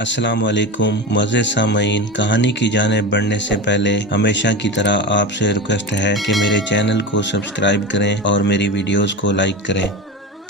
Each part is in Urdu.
السلام علیکم معزز سامعین، کہانی کی جانب بڑھنے سے پہلے ہمیشہ کی طرح آپ سے ریکویسٹ ہے کہ میرے چینل کو سبسکرائب کریں اور میری ویڈیوز کو لائک کریں۔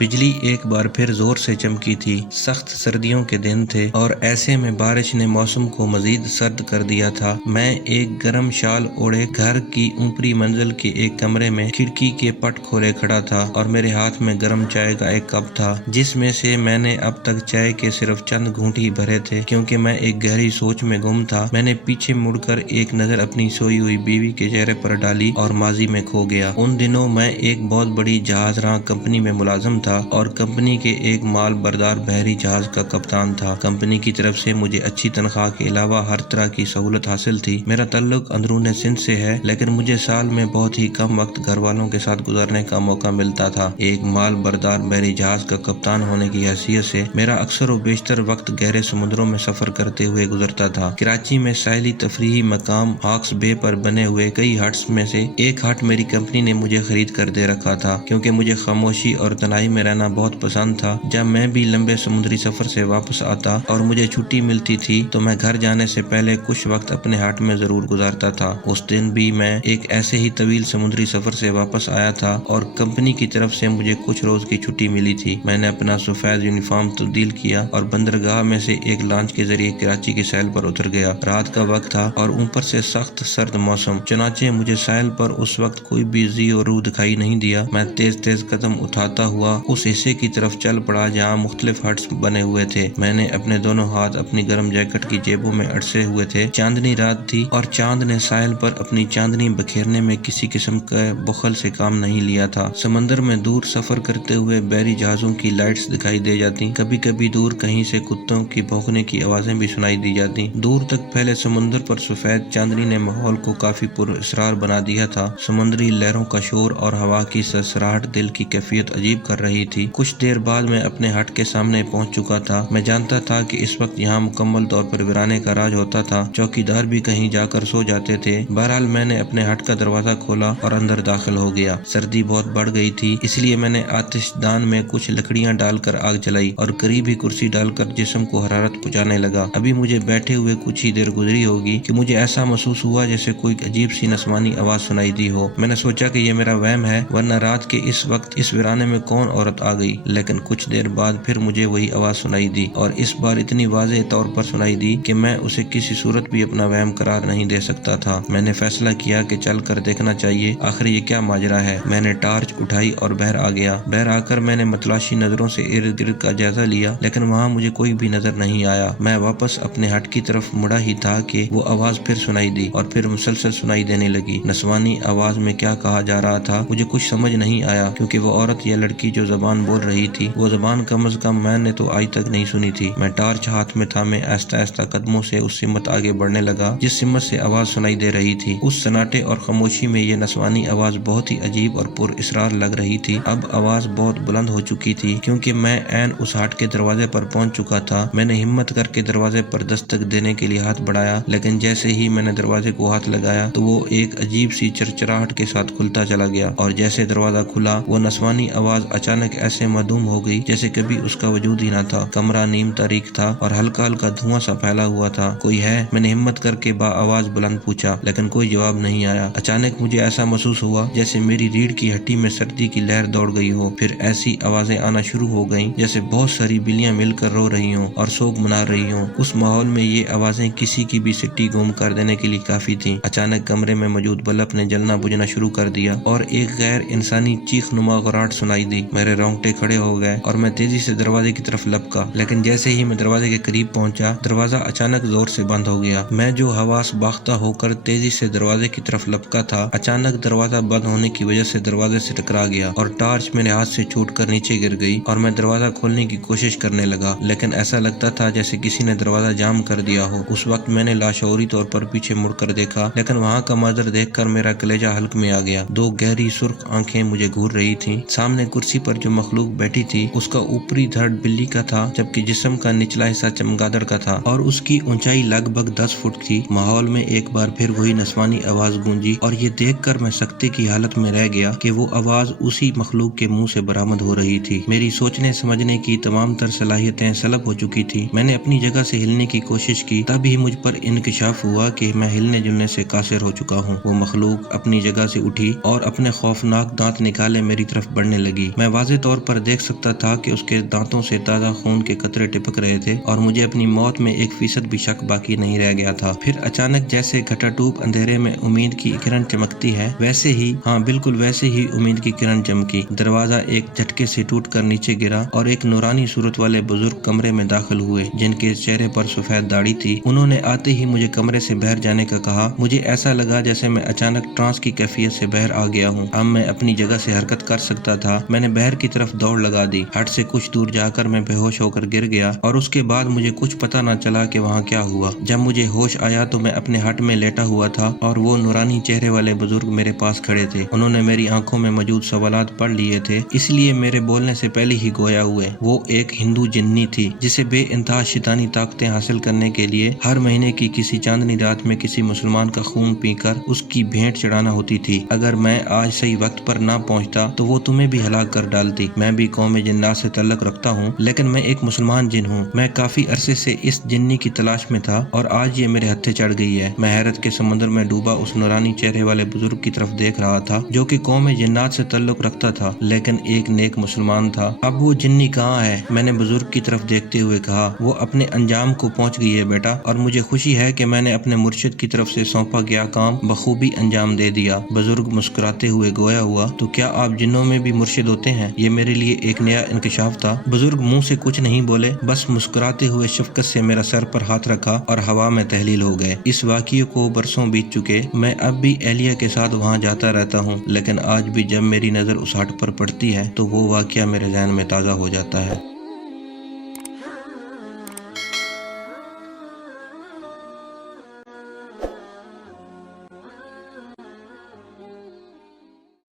بجلی ایک بار پھر زور سے چمکی تھی۔ سخت سردیوں کے دن تھے اور ایسے میں بارش نے موسم کو مزید سرد کر دیا تھا۔ میں ایک گرم شال اوڑھے گھر کی اوپری منزل کے ایک کمرے میں کھڑکی کے پٹ کھولے کھڑا تھا اور میرے ہاتھ میں گرم چائے کا ایک کپ تھا، جس میں سے میں نے اب تک چائے کے صرف چند گھونٹ ہی بھرے تھے کیونکہ میں ایک گہری سوچ میں گم تھا۔ میں نے پیچھے مڑ کر ایک نظر اپنی سوئی ہوئی بیوی کے چہرے پر ڈالی اور ماضی میں کھو گیا۔ ان دنوں میں ایک بہت بڑی جہاز راں کمپنی میں ملازم تھا اور کمپنی کے ایک مال بردار بحری جہاز کا کپتان تھا۔ کمپنی کی طرف سے مجھے اچھی تنخواہ کے علاوہ ہر طرح کی سہولت حاصل تھی۔ میرا تعلق اندرون سندھ سے ہے، لیکن مجھے سال میں بہت ہی کم وقت گھر والوں کے ساتھ گزارنے کا موقع ملتا تھا۔ ایک مال بردار بحری جہاز کا کپتان ہونے کی حیثیت سے میرا اکثر و بیشتر وقت گہرے سمندروں میں سفر کرتے ہوئے گزرتا تھا۔ کراچی میں ساحلی تفریحی مقام ہاکس بے پر بنے ہوئے کئی ہٹس میں سے ایک ہٹ میری کمپنی نے مجھے خرید کر دے رکھا تھا، کیونکہ مجھے خاموشی اور تنہائی میں رہنا بہت پسند تھا۔ جب میں بھی لمبے سمندری سفر سے واپس آتا اور مجھے چھٹی ملتی تھی تو میں گھر جانے سے پہلے کچھ وقت اپنے ہٹ میں ضرور گزارتا تھا۔ اس دن بھی میں ایک ایسے ہی طویل سمندری سفر سے واپس آیا تھا اور کمپنی کی طرف سے مجھے کچھ روز کی چھٹی ملی تھی۔ میں نے اپنا سفید یونیفارم تبدیل کیا اور بندرگاہ میں سے ایک لانچ کے ذریعے کراچی کے ساحل پر اتر گیا۔ رات کا وقت تھا اور اوپر سے سخت سرد موسم، چنانچہ مجھے ساحل پر اس وقت کوئی بھی زی و رو دکھائی نہیں دیا۔ میں تیز تیز قدم اٹھاتا ہوا اس حصے کی طرف چل پڑا جہاں مختلف ہٹس بنے ہوئے تھے۔ میں نے اپنے دونوں ہاتھ اپنی گرم جیکٹ کی جیبوں میں اڑسے ہوئے تھے۔ چاندنی رات تھی اور چاند نے ساحل پر اپنی چاندنی بکھیرنے میں کسی قسم کے بخل سے کام نہیں لیا تھا۔ سمندر میں دور سفر کرتے ہوئے بحری جہازوں کی لائٹس دکھائی دے جاتی، کبھی کبھی دور کہیں سے کتوں کی بھونکنے کی آوازیں بھی سنائی دی جاتی۔ دور تک پھیلے سمندر پر سفید چاندنی نے ماحول کو کافی پراسرار بنا دیا تھا۔ سمندری لہروں کا شور اور ہوا کی سرسراہٹ دل کی کیفیت عجیب کر رہی تھی۔ کچھ دیر بعد میں اپنے ہٹ کے سامنے پہنچ چکا تھا۔ میں جانتا تھا کہ اس وقت یہاں مکمل طور پر ویرانے کا راج ہوتا تھا، چوکیدار بھی کہیں جا کر سو جاتے تھے۔ بہرحال میں نے اپنے ہٹ کا دروازہ کھولا اور اندر داخل ہو گیا۔ سردی بہت بڑھ گئی تھی، اس لیے میں نے آتش دان میں کچھ لکڑیاں ڈال کر آگ جلائی اور قریب ہی کرسی ڈال کر جسم کو حرارت پہنچانے لگا۔ ابھی مجھے بیٹھے ہوئے کچھ ہی دیر گزری ہوگی کہ مجھے ایسا محسوس ہوا جیسے کوئی عجیب سی نسوانی آواز سنائی دی ہو۔ میں نے سوچا کہ یہ میرا وہم ہے، ورنہ رات کے اس وقت اس ویرانے میں کون عورت آ گئی، لیکن کچھ دیر بعد پھر مجھے وہی آواز سنائی دی اور اس بار اتنی واضح طور پر سنائی دی کہ میں اسے کسی صورت بھی اپنا وہم قرار نہیں دے سکتا تھا۔ میں نے فیصلہ کیا کہ چل کر دیکھنا چاہیے، آخر یہ کیا ماجرا ہے۔ میں نے ٹارچ اٹھائی اور باہر آ گیا۔ باہر آ کر میں نے متلاشی نظروں سے ارد گرد کا جائزہ لیا، لیکن وہاں مجھے کوئی بھی نظر نہیں آیا۔ میں واپس اپنے ہٹ کی طرف مڑا ہی تھا کہ وہ آواز پھر سنائی دی اور پھر مسلسل سنائی دینے لگی۔ نسوانی آواز میں کیا کہا جا رہا تھا مجھے کچھ سمجھ نہیں آیا، کیونکہ وہ عورت یا لڑکی جو زبان بول رہی تھی وہ زبان کم از کم میں نے تو آج تک نہیں سنی تھی۔ میں ٹارچ ہاتھ میں تھامے آہستہ آہستہ قدموں سے اس سمت آگے بڑھنے لگا جس سمت سے آواز سنائی دے رہی تھی۔ اس سناٹے اور خاموشی میں یہ نسوانی آواز بہت ہی عجیب اور پر اسرار لگ رہی تھی۔ اب آواز بہت بلند ہو چکی تھی کیونکہ میں عین اس ہٹ کے دروازے پر پہنچ چکا تھا۔ میں نے ہمت کر کے دروازے پر دستک دینے کے لیے ہاتھ بڑھایا، لیکن جیسے ہی میں نے دروازے کو ہاتھ لگایا تو وہ ایک عجیب سی چرچراہٹ کے ساتھ کھلتا چلا گیا، اور جیسے دروازہ کھلا وہ نسوانی آواز اچانک ایسے معدوم ہو گئی جیسے کبھی اس کا وجود ہی نہ تھا۔ کمرہ نیم تاریک تھا اور ہلکا ہلکا دھواں سا پھیلا ہوا تھا۔ کوئی ہے؟ میں نے ہمت کر کے با آواز بلند پوچھا، لیکن کوئی جواب نہیں آیا۔ اچانک مجھے ایسا محسوس ہوا جیسے میری ریڑھ کی ہڈی میں سردی کی لہر دوڑ گئی ہو۔ پھر ایسی آوازیں آنا شروع ہو گئیں جیسے بہت ساری بلیاں مل کر رو رہی ہوں اور سوگ منا رہی ہوں۔ اس ماحول میں یہ آوازیں کسی کی بھی سٹی گم کر دینے کے لیے کافی تھیں۔ اچانک کمرے میں موجود بلب نے جلنا بجھنا شروع کر دیا اور ایک غیر انسانی چیخ نما غراٹ سنائی دی۔ میرے رونگٹے کھڑے ہو گئے اور میں تیزی سے دروازے کی طرف لپکا، لیکن جیسے ہی میں دروازے کے قریب پہنچا دروازہ اچانک زور سے بند ہو گیا۔ میں جو حواس باختہ ہو کر تیزی سے دروازے کی طرف لپکا تھا، اچانک دروازہ بند ہونے کی وجہ سے دروازے سے ٹکرا گیا اور ٹارچ میرے ہاتھ سے چھوٹ کر نیچے گر گئی اور میں دروازہ کھولنے کی کوشش کرنے لگا، لیکن ایسا لگتا تھا جیسے کسی نے دروازہ جام کر دیا ہو۔ اس وقت میں نے لاشعوری طور پر پیچھے مڑ کر دیکھا، لیکن وہاں کا منظر دیکھ کر میرا کلیجہ حلق میں آ گیا۔ دو گہری سرخ آنکھیں مجھے گھور رہی تھیں۔ سامنے کرسی پر جو مخلوق بیٹھی تھی اس کا اوپری دھڑ بلی کا تھا، جبکہ جسم کا نچلا حصہ چمگادڑ کا تھا اور اس کی اونچائی لگ بھگ 10 فٹ تھی۔ ماحول میں ایک بار پھر وہی نسوانی آواز گونجی اور یہ دیکھ کر میں سکتے کی حالت میں رہ گیا کہ وہ آواز اسی مخلوق کے منہ سے برآمد ہو رہی تھی۔ میری سوچنے سمجھنے کی تمام تر صلاحیتیں سلب ہو چکی تھی۔ میں نے اپنی جگہ سے ہلنے کی کوشش کی، تب ہی مجھ پر انکشاف ہوا کہ میں ہلنے جلنے سے قاصر ہو چکا ہوں۔ وہ مخلوق اپنی جگہ سے اٹھی اور اپنے خوفناک دانت نکالے میری طرف بڑھنے لگی۔ میں واضح طور پر دیکھ سکتا تھا کہ اس کے دانتوں سے تازہ خون کے قطرے ٹپک رہے تھے اور مجھے اپنی موت میں 1% بھی شک باقی نہیں رہ گیا تھا۔ پھر اچانک جیسے گھٹا ٹوپ اندھیرے میں امید کی کرن چمکتی ہے، ویسے ہی، ہاں بالکل ویسے ہی امید کی کرن چمکی۔ دروازہ ایک جھٹکے سے ٹوٹ کر نیچے گرا اور ایک نورانی صورت والے بزرگ کمرے میں داخل ہوئے جن کے چہرے پر سفید داڑھی تھی۔ انہوں نے آتے ہی مجھے کمرے سے باہر جانے کا کہا۔ مجھے ایسا لگا جیسے میں اچانک ٹرانس کی کیفیت سے باہر آ گیا ہوں۔ اب میں اپنی جگہ سے حرکت کر سکتا تھا۔ میں نے باہر کی طرف دوڑ لگا دی۔ ہٹ سے کچھ دور جا کر میں بے ہوش ہو کر گر گیا اور اس کے بعد مجھے کچھ پتہ نہ چلا کہ وہاں کیا ہوا۔ جب مجھے ہوش آیا تو میں اپنے ہٹ میں لیٹا ہوا تھا اور وہ نورانی چہرے والے بزرگ میرے پاس کھڑے تھے۔ انہوں نے میری آنکھوں میں موجود سوالات پڑھ لیے تھے، اس لیے میرے بولنے سے پہلے ہی گویا ہوئے۔ وہ ایک ہندو جنی تھی جسے بے انتہا شیطانی طاقتیں حاصل کرنے کے لیے ہر مہینے کی کسی چاندنی رات میں کسی مسلمان کا خون پی کر اس کی بھینٹ چڑھانا ہوتی تھی۔ اگر میں آج صحیح وقت پر نہ پہنچتا تو وہ تمہیں بھی ہلاک کر ڈالتی۔ میں بھی قوم جنات سے تعلق رکھتا ہوں، لیکن میں ایک مسلمان جن ہوں۔ میں کافی عرصے سے اس جنی کی تلاش میں تھا اور آج یہ میرے ہتھے چڑھ گئی ہے۔ میں حیرت کے سمندر میں ڈوبا اس نورانی چہرے والے بزرگ کی طرف دیکھ رہا تھا جو کہ قوم جنات سے تعلق رکھتا تھا لیکن ایک نیک مسلمان تھا۔ اب وہ جنی کہاں ہے؟ میں نے بزرگ کی طرف دیکھتے ہوئے کہا۔ وہ اپنے انجام کو پہنچ گئی ہے بیٹا، اور مجھے خوشی ہے کہ میں نے اپنے مرشد کی طرف سے سونپا گیا کام بخوبی انجام دے دیا۔ بزرگ مسکراتے ہوئے گویا ہوا، تو کیا آپ جنوں میں بھی مرشد ہوتے ہیں؟ یہ میرے لیے ایک نیا انکشاف تھا۔ بزرگ منہ سے کچھ نہیں بولے، بس مسکراتے ہوئے شفقت سے میرا سر پر ہاتھ رکھا اور ہوا میں تحلیل ہو گئے۔ اس واقعے کو برسوں بیت چکے۔ میں اب بھی اہلیہ کے ساتھ وہاں جاتا رہتا ہوں، لیکن آج بھی جب میری نظر اس ہٹ پر پڑتی ہے تو وہ واقعہ میرے ذہن میں تازہ ہو جاتا ہے۔